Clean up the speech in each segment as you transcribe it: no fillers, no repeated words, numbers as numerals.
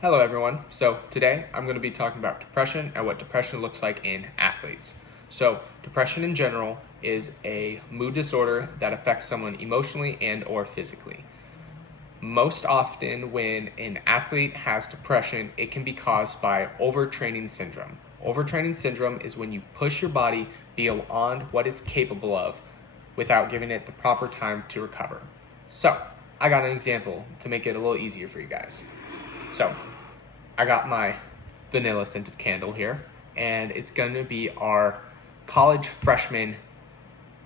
Hello everyone. So today I'm going to be talking about depression and what depression looks like in athletes. So depression in general is a mood disorder that affects someone emotionally and or physically. Most often when an athlete has depression, it can be caused by overtraining syndrome. Overtraining syndrome is when you push your body beyond what it's capable of without giving it the proper time to recover. So I got an example to make it a little easier for you guys. So I got my vanilla scented candle here, and it's going to be our college freshman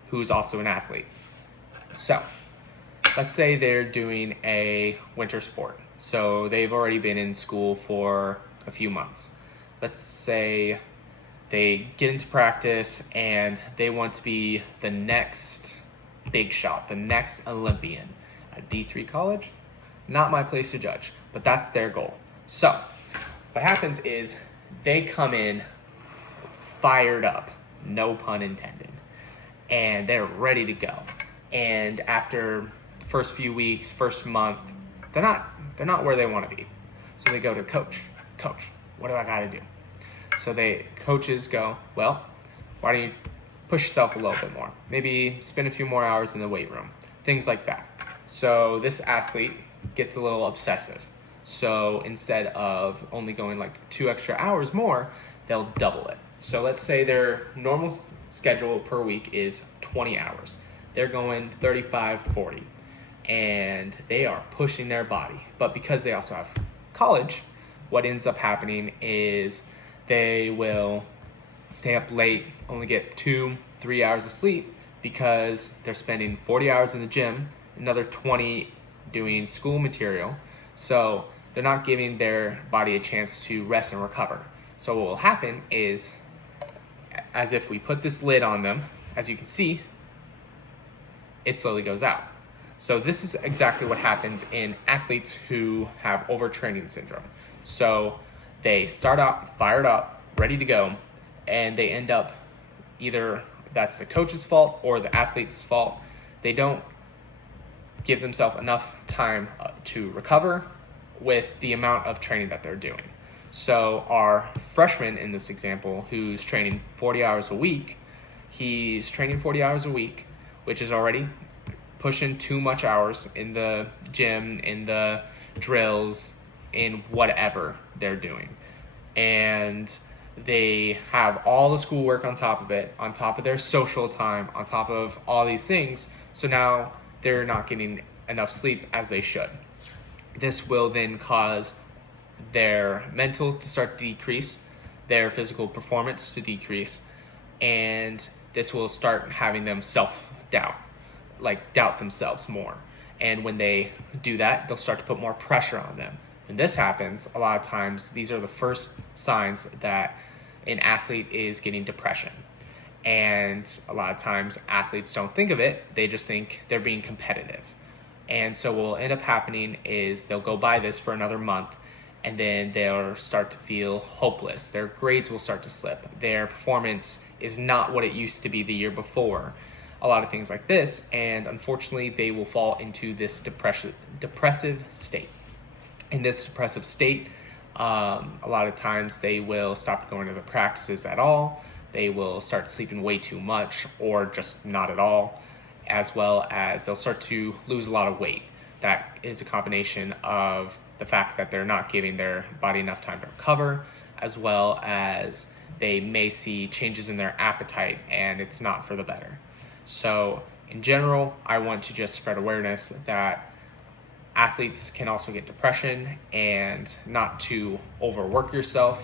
who's also an athlete. So let's say they're doing a winter sport. So they've already been in school for a few months. Let's say they get into practice and they want to be the next big shot, the next Olympian at D3 college. Not my place to judge, but that's their goal. So what happens is they come in fired up, no pun intended, and they're ready to go. And after the first few weeks, first month, they're not where they want to be. So they go to coach, what do I got to do? So coaches go, well, why don't you push yourself a little bit more? Maybe spend a few more hours in the weight room, things like that. So this athlete gets a little obsessive. So instead of only going like 2 extra hours more, they'll double it. So let's say their normal schedule per week is 20 hours. They're going 35, 40, and they are pushing their body. But because they also have college, what ends up happening is they will stay up late, only get 2-3 hours of sleep because they're spending 40 hours in the gym, another 20 doing school material. So they're not giving their body a chance to rest and recover. So what will happen is, as if we put this lid on them, as you can see, it slowly goes out. So this is exactly what happens in athletes who have overtraining syndrome. So they start out fired up, ready to go, and they end up, either that's the coach's fault or the athlete's fault. They don't give themselves enough time to recover with the amount of training that they're doing. So our freshman in this example, who's training 40 hours a week, he's training 40 hours a week, which is already pushing too much hours in the gym, in the drills, in whatever they're doing. And they have all the schoolwork on top of it, on top of their social time, on top of all these things. So now they're not getting enough sleep as they should. This will then cause their mental to start to decrease, their physical performance to decrease, and this will start having them self-doubt, like doubt themselves more. And when they do that, they'll start to put more pressure on them. When this happens, a lot of times, these are the first signs that an athlete is getting depression. And a lot of times athletes don't think of it, they just think they're being competitive. And so what will end up happening is they'll go by this for another month, and then they'll start to feel hopeless. Their grades will start to slip. Their performance is not what it used to be the year before. A lot of things like this, and unfortunately they will fall into this depressive state. In this depressive state, a lot of times they will stop going to the practices at all. They will start sleeping way too much or just not at all, as well as they'll start to lose a lot of weight. That is a combination of the fact that they're not giving their body enough time to recover, as well as they may see changes in their appetite, and it's not for the better. So in general, I want to just spread awareness that athletes can also get depression, and not to overwork yourself